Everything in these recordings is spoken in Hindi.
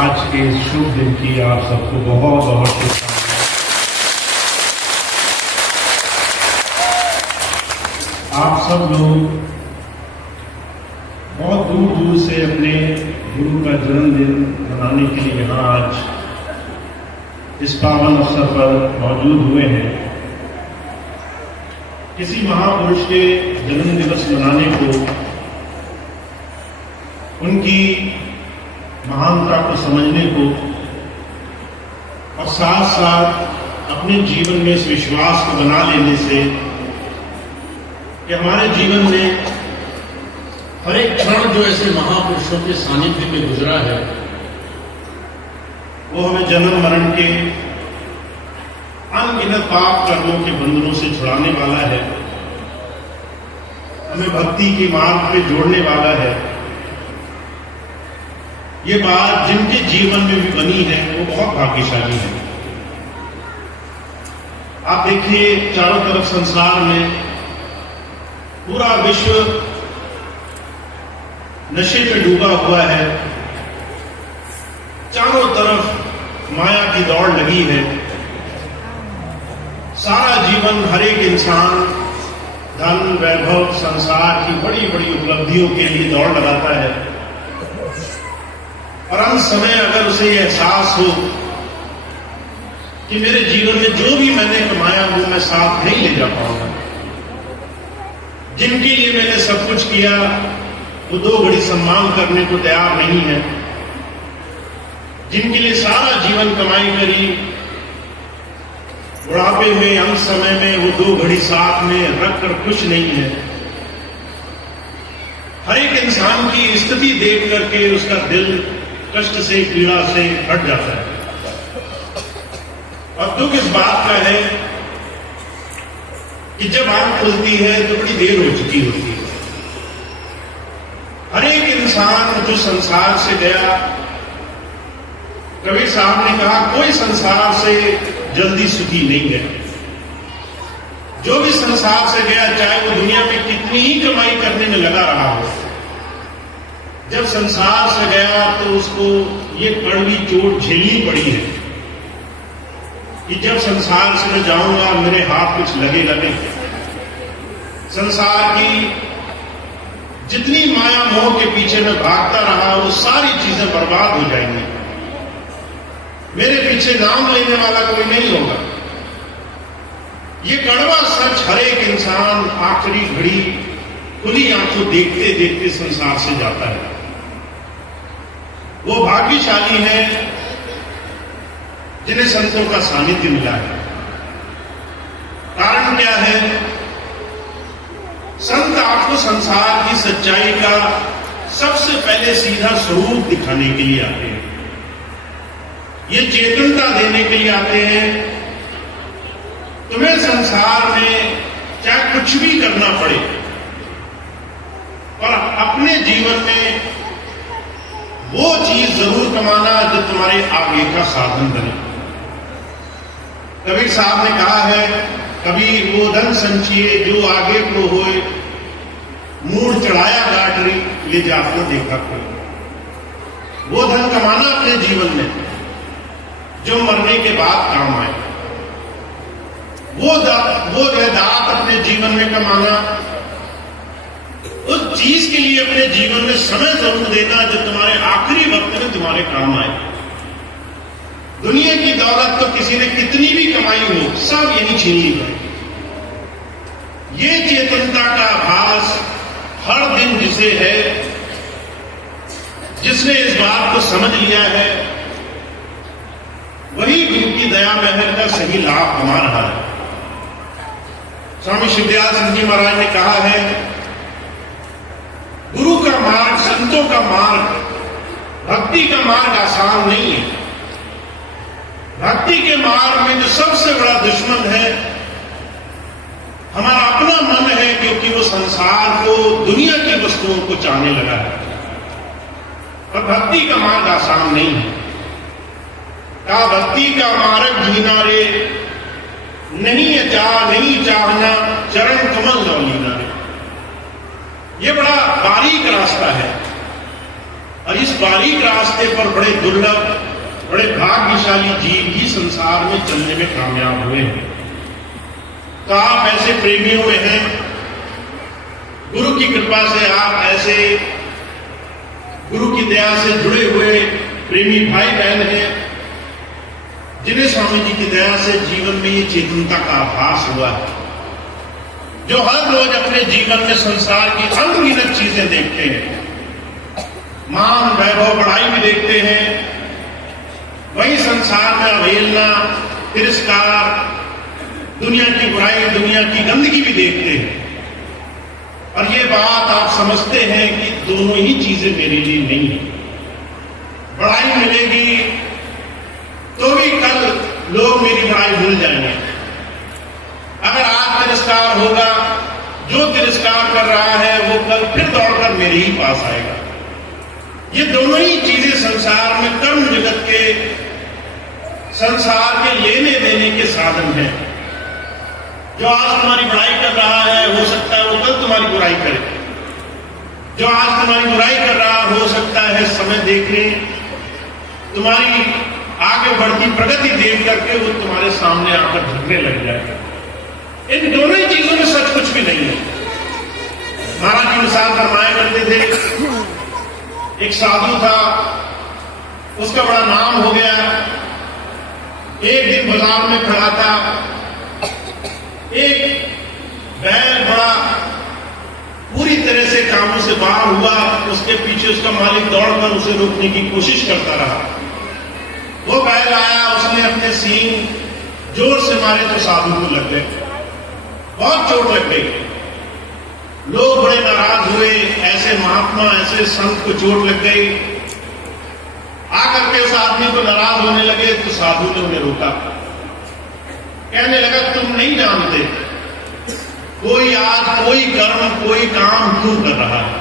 आज के इस शुभ दिन की आप सबको बहुत बहुत शुभकामनाएं। आप सब लोग बहुत दूर दूर से अपने गुरु का जन्मदिन मनाने के लिए यहाँ आज इस पावन अवसर पर मौजूद हुए हैं। किसी महापुरुष के जन्म दिवस मनाने को, उनकी महानता को समझने को और साथ साथ अपने जीवन में इस विश्वास को बना लेने से कि हमारे जीवन में हर एक क्षण जो ऐसे महापुरुषों के सानिध्य में गुजरा है वो हमें जन्म मरण के अनगिनत पाप कर्मों के बंधनों से छुड़ाने वाला है, हमें भक्ति के मार्ग पे जोड़ने वाला है। ये बात जिनके जीवन में भी बनी है वो बहुत भाग्यशाली है। आप देखिए, चारों तरफ संसार में पूरा विश्व नशे में डूबा हुआ है, चारों तरफ माया की दौड़ लगी है। सारा जीवन हर एक इंसान धन, वैभव, संसार की बड़ी बड़ी उपलब्धियों के लिए दौड़ लगाता है और अंत समय अगर उसे यह एहसास हो कि मेरे जीवन में जो भी मैंने कमाया वो मैं साथ नहीं ले जा पाऊंगा, जिनके लिए मैंने सब कुछ किया वो दो घड़ी सम्मान करने को तैयार नहीं है, जिनके लिए सारा जीवन कमाई करी, बुढ़ापे में अंत समय में वो दो घड़ी साथ में रखकर कुछ नहीं है। हर एक इंसान की स्थिति देख करके उसका दिल कष्ट से, पीड़ा से हट जाता है। और दुख इस बात का है कि जब आंख खुलती है तो बड़ी देर हो चुकी होती है। हर एक इंसान जो संसार से गया, कबीर साहब ने कहा कोई संसार से जल्दी सुखी नहीं गया। जो भी संसार से गया, चाहे वो दुनिया में कितनी ही कमाई करने में लगा रहा हो, जब संसार से गया तो उसको ये कड़वी चोट झेलनी पड़ी है कि जब संसार से मैं जाऊंगा मेरे हाथ कुछ लगेगा नहीं। संसार की जितनी माया मोह के पीछे मैं भागता रहा वो सारी चीजें बर्बाद हो जाएंगी, मेरे पीछे नाम लेने वाला कोई नहीं होगा। ये कड़वा सच हर एक इंसान आखिरी घड़ी खुली आंखों देखते देखते संसार से जाता है। वो भाग्यशाली है जिन्हें संतों का सानिध्य मिला है। कारण क्या है? संत आपको संसार की सच्चाई का सबसे पहले सीधा स्वरूप दिखाने के लिए आते हैं, ये चेतनता देने के लिए आते हैं। तुम्हें संसार में चाहे कुछ भी करना पड़े और अपने जीवन में वो चीज जरूर कमाना जो तुम्हारे आगे का साधन बने। कबीर साहब ने कहा है, कभी वो धन संचिए जो आगे को होए, मूड चढ़ाया गाटरी ले जाकर देखा कोई। वो धन कमाना अपने जीवन में जो मरने के बाद काम आए, वो जो है दात अपने जीवन में कमाना, उस चीज के लिए अपने जीवन में समय जरूर देना जो तुम्हारे आखिरी वक्त में तुम्हारे काम आए। दुनिया की दौलत तो किसी ने कितनी भी कमाई हो, सब यही छीन ली है। ये चेतनता का आभास हर दिन जिसे है, जिसने इस बात को समझ लिया है, वही गुरु की दया महर का सही लाभ कमा रहा है। स्वामी शिवदयाल सिंह जी महाराज ने कहा है, गुरु का मार्ग, संतों का मार्ग, भक्ति का मार्ग आसान नहीं है। भक्ति के मार्ग में जो सबसे बड़ा दुश्मन है हमारा अपना मन है, क्योंकि वो संसार को, दुनिया की वस्तुओं को चाहने लगा है। और भक्ति का मार्ग आसान नहीं है। का भक्ति का मार्ग जीना रे, नहीं चाहना चरण कमल लौलीना रे। ये बड़ा बारीक रास्ता है और इस बारीक रास्ते पर बड़े दुर्लभ बड़े भाग्यशाली जीव ही संसार में चलने में कामयाब हुए हैं। तो आप ऐसे प्रेमियों में हैं, गुरु की कृपा से आप ऐसे गुरु की दया से जुड़े हुए प्रेमी भाई बहन हैं, जिन्हें स्वामी जी की दया से जीवन में ये चेतनता का आभास हुआ है, जो हर रोज अपने जीवन में संसार की अनगिनत चीजें देखते हैं, मान वैभव बढ़ाई भी देखते हैं, वही संसार में अवहेलना, तिरस्कार, दुनिया की बुराई, दुनिया की गंदगी भी देखते हैं। और ये बात आप समझते हैं कि दोनों ही चीजें मेरे लिए नहीं है। बढ़ाई मिलेगी तो भी कल लोग मेरी बढ़ाई भूल जाएंगे। अगर आज तिरस्कार होगा, जो तिरस्कार कर रहा है वो कल फिर दौड़कर मेरे ही पास आएगा। ये दोनों ही चीजें संसार में कर्म जगत के, संसार के लेने देने के साधन हैं। जो आज तुम्हारी बुराई कर रहा है, हो सकता है वो कल तुम्हारी बुराई करे। जो आज तुम्हारी बुराई कर रहा हो सकता है समय देखने, तुम्हारी आगे बढ़ती प्रगति देख करके वो तुम्हारे सामने आकर झुकने लग जाएगा। इन दोनों ही चीजों में सच कुछ भी नहीं है। महाराज जी मिसाल फरमाया करते थे, एक साधु था, उसका बड़ा नाम हो गया। एक दिन बाजार में खड़ा था, एक बैल बड़ा पूरी तरह से काबू से बाहर हुआ, उसके पीछे उसका मालिक दौड़कर उसे रोकने की कोशिश करता रहा। वो बैल आया, उसने अपने सींग जोर से मारे तो साधु को लग गए, बहुत चोट लग गई। लोग बड़े नाराज हुए, ऐसे महात्मा, ऐसे संत को चोट लग गई। आकर के उस आदमी को नाराज होने लगे तो साधु ने उन्हें रोका, कहने लगा तुम नहीं जानते कोई आज कोई कर्म, कोई काम क्यों कर रहा है।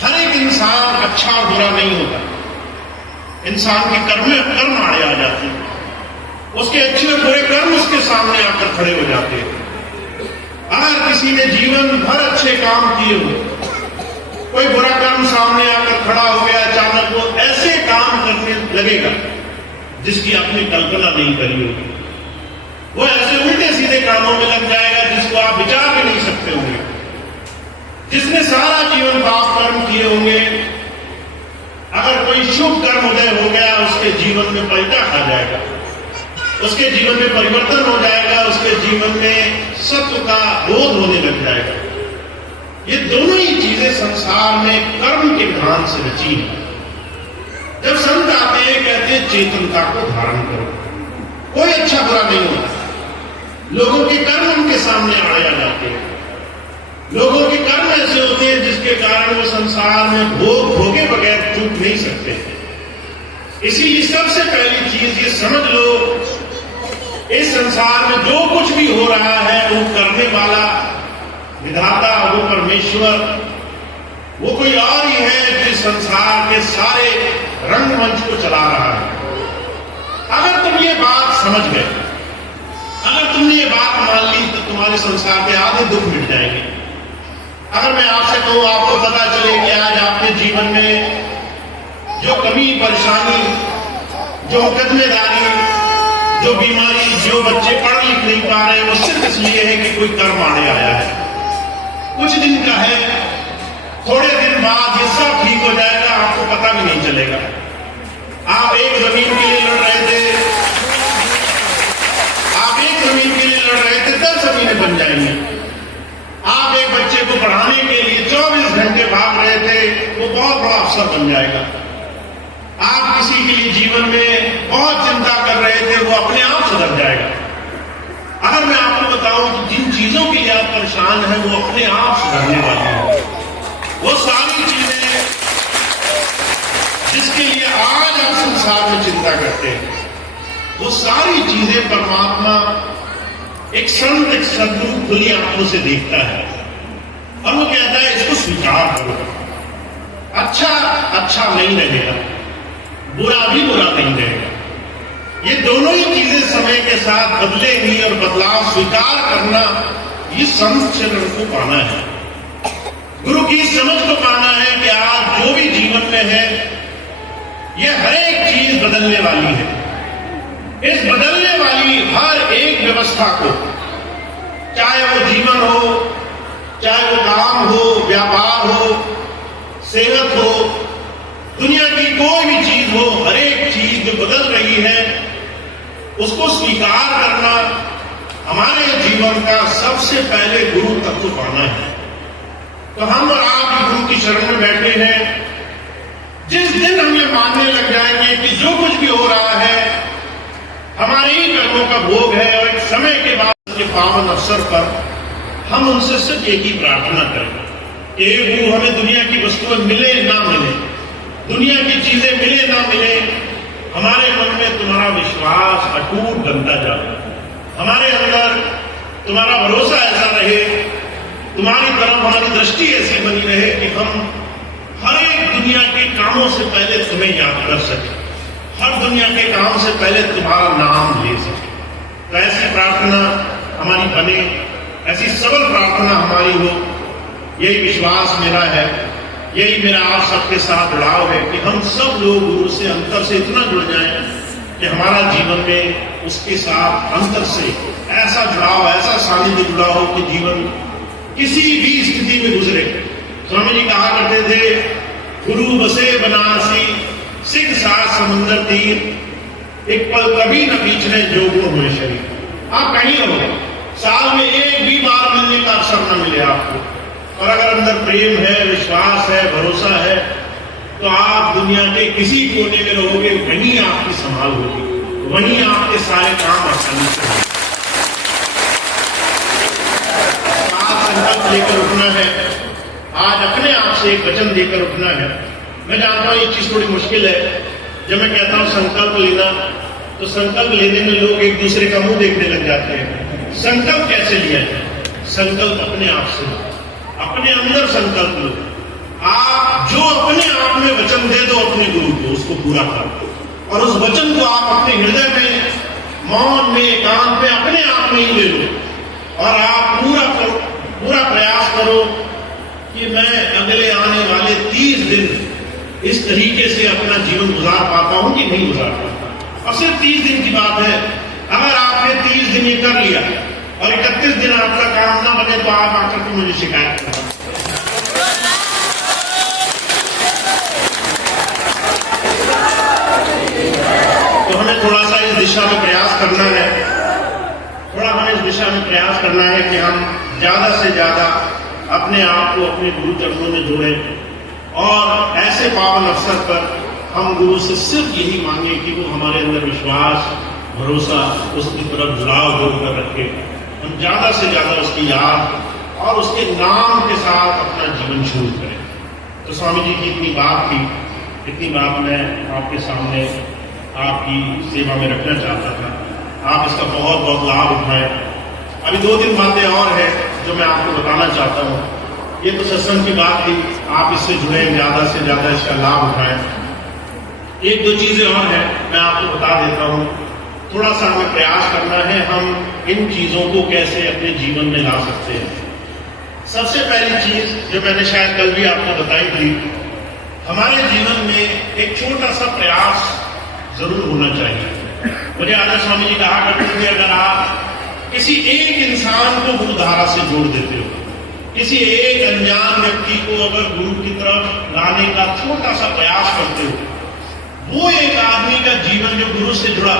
हर एक इंसान अच्छा और बुरा नहीं होता। इंसान के कर्म में कर्म आड़े आ जाते हैं, उसके अच्छे और बुरे कर्म उसके सामने आकर खड़े हो जाते हैं। अगर किसी ने जीवन भर अच्छे काम किए हो, कोई बुरा कर्म सामने आकर खड़ा हो गया, अचानक वो ऐसे काम करने लगेगा जिसकी आपने कल्पना नहीं करी होगी। वो ऐसे उल्टे सीधे कामों में लग जाएगा जिसको आप विचार भी नहीं सकते होंगे। जिसने सारा जीवन पाप कर्म किए होंगे, अगर कोई शुभ कर्म उदय हो गया, उसके जीवन में पलटा खा जाएगा, उसके जीवन में परिवर्तन हो जाएगा, उसके जीवन में सत्व का बोध होने लग जाएगा। ये दोनों ही चीजें संसार में कर्म के विधान से रची हैं। जब संत आते हैं, कहते हैं चेतनता को धारण करो। कोई अच्छा बुरा नहीं होता। लोगों के कर्म उनके सामने आए आ जाते हैं। लोगों के कर्म ऐसे होते हैं जिसके कारण वो संसार में भोग भोगे बगैर चूक नहीं सकते। इसीलिए सबसे पहली चीज ये समझ लो, इस संसार में जो कुछ भी हो रहा है वो करने वाला विधाता, वो परमेश्वर, वो कोई और ही है जो संसार के सारे रंगमंच को चला रहा है। अगर तुम ये बात समझ गए, अगर तुमने ये बात मान ली, तो तुम्हारे संसार के आधे दुख मिट जाएंगे। अगर मैं आपसे कहूं, आपको पता चले कि आज आपके जीवन में जो कमी, परेशानी, जो मुकदमेदारी, जो बीमारी, जो बच्चे पढ़ लिख नहीं पा रहे, वो सिर्फ इसलिए है कि कोई कर्म आड़े आया है। कुछ दिन का है, थोड़े दिन बाद ये सब ठीक हो जाएगा, आपको पता भी नहीं चलेगा। आप एक जमीन के लिए लड़ रहे थे, आप एक जमीन के लिए लड़ रहे थे, 10 जमीनें बन जाएंगी। आप एक बच्चे को पढ़ाने के लिए 24 घंटे भाग रहे थे, वो बहुत बड़ा अफसर बन जाएगा। आप किसी के लिए जीवन में बहुत चिंता कर रहे थे, वो अपने आप सुधर जाएगा। अगर मैं आपको बताऊं कि जिन चीजों के लिए आप परेशान हैं, वो अपने आप सुधरने वाली हैं। वो सारी चीजें जिसके लिए आज आप संसार में चिंता करते हैं, वो सारी चीजें परमात्मा एक संत, एक सद्गुरु खुली आंखों से देखता है और वो कहता है इसको स्वीकार करो। अच्छा अच्छा नहीं रहेगा, बुरा भी बुरा नहीं रहेगा। ये दोनों ही चीजें समय के साथ बदलेंगी और बदलाव स्वीकार करना, ये संत चरण को पाना है, गुरु की समझ को पाना है कि आज जो भी जीवन में है, ये हर एक चीज बदलने वाली है। इस बदलने वाली हर एक व्यवस्था को, चाहे वो जीवन हो, चाहे वो काम हो, व्यापार हो, सेहत हो, दुनिया की कोई भी चीज हो, हर एक चीज जो बदल रही है उसको स्वीकार करना हमारे जीवन का सबसे पहले गुरु तत्व पाना है। तो हम और आप गुरु की शरण में बैठे हैं। जिस दिन हम ये मानने लग जाएंगे कि जो कुछ भी हो रहा है हमारे ही कर्मों का भोग है, और एक समय के बाद के पावन अवसर पर हम उनसे सिर्फ एक ही प्रार्थना करें कि गुरु हमें दुनिया की वस्तुएं मिले ना मिले, दुनिया की चीजें मिले ना मिले, हमारे मन में तुम्हारा विश्वास अटूट बनता जाए, हमारे अंदर तुम्हारा भरोसा ऐसा रहे, तुम्हारी तरफ हमारी दृष्टि ऐसी बनी रहे कि हम हर एक दुनिया के कामों से पहले तुम्हें याद कर सके, हर दुनिया के काम से पहले तुम्हारा नाम ले सके। तो ऐसी प्रार्थना हमारी बने, ऐसी सबल प्रार्थना हमारी हो। यही विश्वास मेरा है, यही मेरा आप सबके साथ जुड़ाव है कि हम सब लोग गुरु से अंतर से इतना जुड़ जाएं कि हमारा जीवन में उसके साथ अंतर से ऐसा जुड़ाव, ऐसा सानिध्य जुड़ा हो कि जीवन किसी भी स्थिति में गुजरे। स्वामी जी कहा करते थे, गुरु बसे बनारसी, सिख साथ समंदर तीर, एक पल कभी न बीचने जोगो हुए शरीर। आप कहीं हो, साल में एक भी बार मिलने का अवसर न मिले आपको, और अगर अंदर प्रेम है, विश्वास है, भरोसा है, तो आप दुनिया के किसी कोने में रहोगे, वहीं आपकी संभाल होगी, वहीं आपके सारे काम आसानी से होंगे। आज संकल्प लेकर उठना है, आज अपने आप से एक वचन देकर उठना है। मैं जानता हूं ये चीज थोड़ी मुश्किल है। जब मैं कहता हूं संकल्प लेना, तो संकल्प लेने में लोग एक दूसरे का मुंह देखने लग जाते हैं। संकल्प कैसे लिया जाए? संकल्प अपने आप से, अपने अंदर संकल्प लो। आप जो अपने आप में वचन दे दो अपने गुरु को, उसको पूरा कर दो, और उस वचन को आप अपने हृदय में, मौन में, एकांत में, अपने आप में ही ले लो, और आप पूरा प्रयास करो कि मैं अगले आने वाले 30 दिन इस तरीके से अपना जीवन गुजार पाता हूं कि नहीं गुजार पाता। और सिर्फ 30 दिन की बात है। अगर आपने 30 दिन ये कर लिया और 31 दिन आपका काम ना बने, तो आप आकर के मुझे शिकायत करना। तो हमें थोड़ा सा इस दिशा में प्रयास करना है, थोड़ा हमें इस दिशा में प्रयास करना है कि हम ज्यादा से ज्यादा अपने आप को अपने गुरु चरणों में जोड़ें, और ऐसे पावन अवसर पर हम गुरु से सिर्फ यही मांगे कि वो हमारे अंदर विश्वास, भरोसा, उसकी तरफ जुड़ाव जोड़कर रखे। हम ज्यादा से ज्यादा उसकी याद और उसके नाम के साथ अपना जीवन शुरू करें। तो स्वामी जी की इतनी बात थी, इतनी बात मैं आपके सामने आपकी सेवा में रखना चाहता था। आप इसका बहुत बहुत लाभ उठाएं। अभी 2-3 बातें और है जो मैं आपको बताना चाहता हूँ। ये तो सत्संग की बात थी, आप इससे जुड़े, ज्यादा से ज्यादा इसका लाभ उठाएं। 1-2 चीजें और हैं, मैं आपको बता देता हूँ। थोड़ा सा हमें प्रयास करना है, हम इन चीजों को कैसे अपने जीवन में ला सकते हैं। सबसे पहली चीज जो मैंने शायद कल भी आपको बताई थी, हमारे जीवन में एक छोटा सा प्रयास जरूर होना चाहिए। मुझे आदर्श स्वामी जी कहा करते थे, अगर आप किसी एक इंसान को गुरुधारा से जोड़ देते हो, किसी एक अनजान व्यक्ति को अगर गुरु की तरफ लाने का छोटा सा प्रयास करते हो, वो एक आदमी का जीवन जो गुरु से जुड़ा,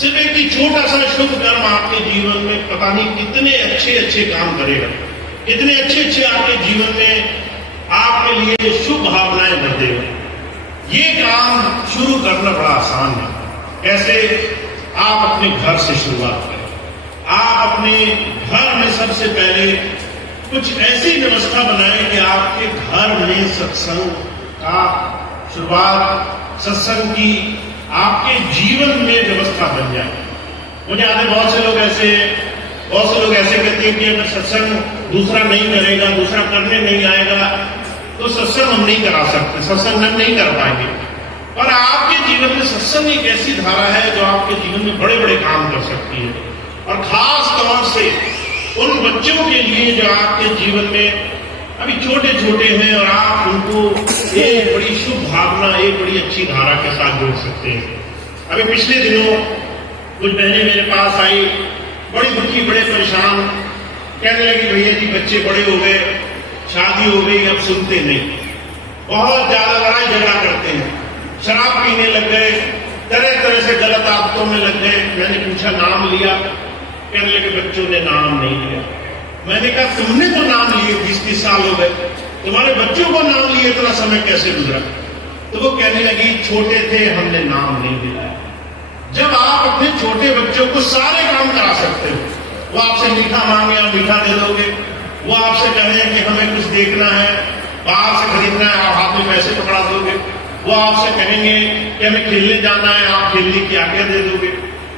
सिर्फ एक ही छोटा सा शुभ कर्म आपके जीवन में पता नहीं कितने अच्छे अच्छे काम करेगा, कितने अच्छे अच्छे आपके जीवन में आपके लिए शुभ भावनाएं भर देगा। ये काम शुरू करना बड़ा आसान है। कैसे? आप अपने घर से शुरुआत करें। आप अपने घर में सबसे पहले कुछ ऐसी व्यवस्था बनाएं कि आपके घर में सत्संग का शुरुआत, सत्संग की आपके जीवन में व्यवस्था बन जाए। मुझे याद है बहुत से लोग ऐसे कहते हैं कि अगर सत्संग दूसरा नहीं करेगा, दूसरा करने नहीं आएगा, तो सत्संग हम नहीं करा सकते, सत्संग हम नहीं कर पाएंगे। और आपके जीवन में सत्संग एक ऐसी धारा है जो आपके जीवन में बड़े बड़े काम कर सकती है, और खास तौर से उन बच्चों के लिए जो आपके जीवन में अभी छोटे छोटे हैं और आप उनको एक बड़ी शुभ भावना, एक बड़ी अच्छी धारा के साथ जोड़ सकते हैं। अभी पिछले दिनों कुछ बहनें मेरे पास आई, बड़ी दुखी, बड़े परेशान, कहने लगी भैया जी बच्चे बड़े हो गए, शादी हो गई, अब सुनते नहीं, बहुत ज्यादा लड़ाई झगड़ा करते हैं, शराब पीने लग गए, तरह तरह से गलत आदतों में लग गए। मैंने पूछा नाम लिया, कहने लगे बच्चों ने नाम नहीं लिया। मैंने कहा तुमने तो नाम लिए, 20-30 साल हो गए, तुम्हारे बच्चों को नाम लिए इतना समय कैसे गुजरा? तो वो कहने लगी छोटे थे, हमने नाम नहीं दिलाया। जब आप अपने छोटे बच्चों को सारे काम करा सकते हो, वो आपसे मीठा मांगे आप मीठा दे दोगे, वो आपसे कहें कि हमें कुछ देखना है, बाहर से खरीदना है, आप हाथ में पैसे पकड़ा दोगे, वो आपसे कहेंगे कि हमें खेलने जाना है, आप खेलने की आज्ञा दे दोगे,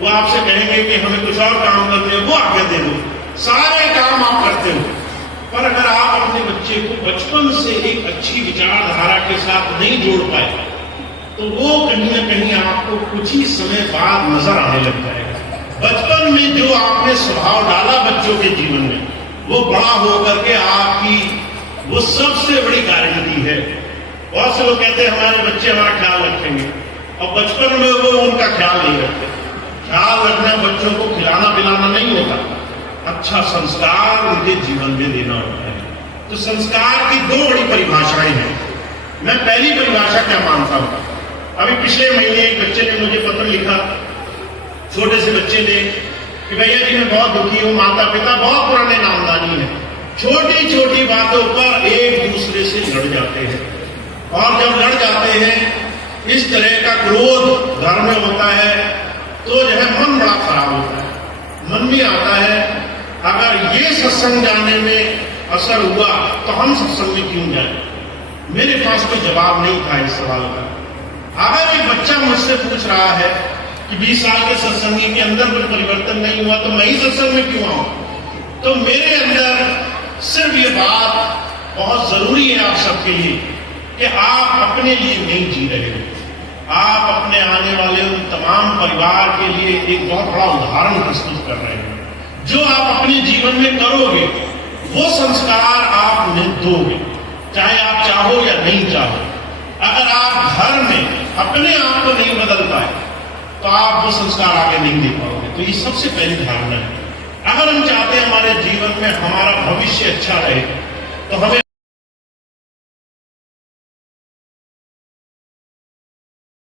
वो आपसे कहेंगे कि हमें कुछ और काम करने हैं, वो आज्ञा दे दो, सारे काम आप करते हो। पर अगर आप अपने बच्चे को बचपन से एक अच्छी विचारधारा के साथ नहीं जोड़ पाए तो वो कहीं ना कहीं आपको कुछ ही समय बाद नजर आने लग जाएगा। बचपन में जो आपने स्वभाव डाला बच्चों के जीवन में, वो बड़ा होकर के आपकी वो सबसे बड़ी गारंटी है। बहुत से लोग कहते हैं हमारे बच्चे हमारा ख्याल रखेंगे, और बचपन में वो उनका ख्याल नहीं रखते। ख्याल रखना बच्चों को खिलाना पिलाना नहीं होता, अच्छा संस्कार उनके जीवन में देना होता है। तो संस्कार की दो बड़ी परिभाषाएं हैं। मैं पहली परिभाषा क्या मानता हूं, अभी पिछले महीने एक बच्चे ने मुझे पत्र लिखा, छोटे से बच्चे ने, कि भैया जी मैं बहुत दुखी हूं, माता पिता बहुत पुराने नामदानी है, छोटी छोटी बातों पर एक दूसरे से लड़ जाते हैं, और जब लड़ जाते हैं इस तरह का क्रोध घर में होता है तो जो है मन बड़ा खराब होता है। मन में आता है अगर ये सत्संग जाने में असर हुआ तो हम सत्संग में क्यों जाए? मेरे पास कोई जवाब नहीं था इस सवाल का। अगर एक बच्चा मुझसे पूछ रहा है कि 20 साल के सत्संगी के अंदर कोई परिवर्तन नहीं हुआ तो मैं ही सत्संग में क्यों आऊं, तो मेरे अंदर सिर्फ ये बात बहुत जरूरी है आप सबके लिए कि आप अपने लिए नहीं जी रहे हो, आप अपने आने वाले उन तमाम परिवार के लिए एक बहुत बड़ा उदाहरण प्रस्तुत कर रहे हैं। जो आप अपने जीवन में करोगे वो संस्कार आप दोगे, चाहे आप चाहो या नहीं चाहो। अगर आप घर में अपने आप को नहीं बदल पाए तो आप वो संस्कार आगे नहीं दे पाओगे। तो ये सबसे पहली धारणा है। अगर हम चाहते हैं हमारे जीवन में हमारा भविष्य अच्छा रहे तो हमें